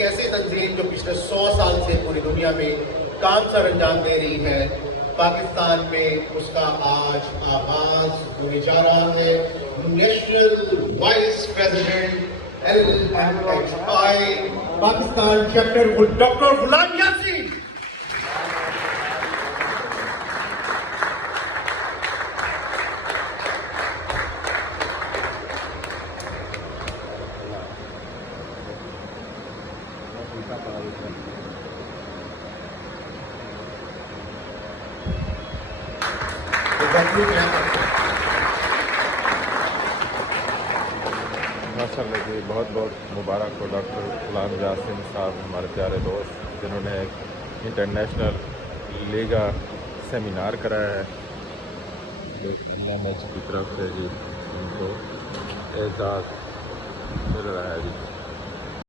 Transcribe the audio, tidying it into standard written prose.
एक ऐसी तंजीम जो पिछले 100 साल से पूरी दुनिया में काम सर अंजाम दे रही है, पाकिस्तान में उसका आज आगाज होने जा रहा है। National vice president LMHI Pakistan chapter doctor Ghulam Yasin. माशाअल्लाह जी, बहुत बहुत मुबारक हो डॉक्टर गुलाम यासीन साहब, हमारे प्यारे दोस्त, जिन्होंने एक इंटरनेशनल लीगा सेमिनार कराया है। LMH की तरफ से जी उनको एजाज़ मिल रहा है जी।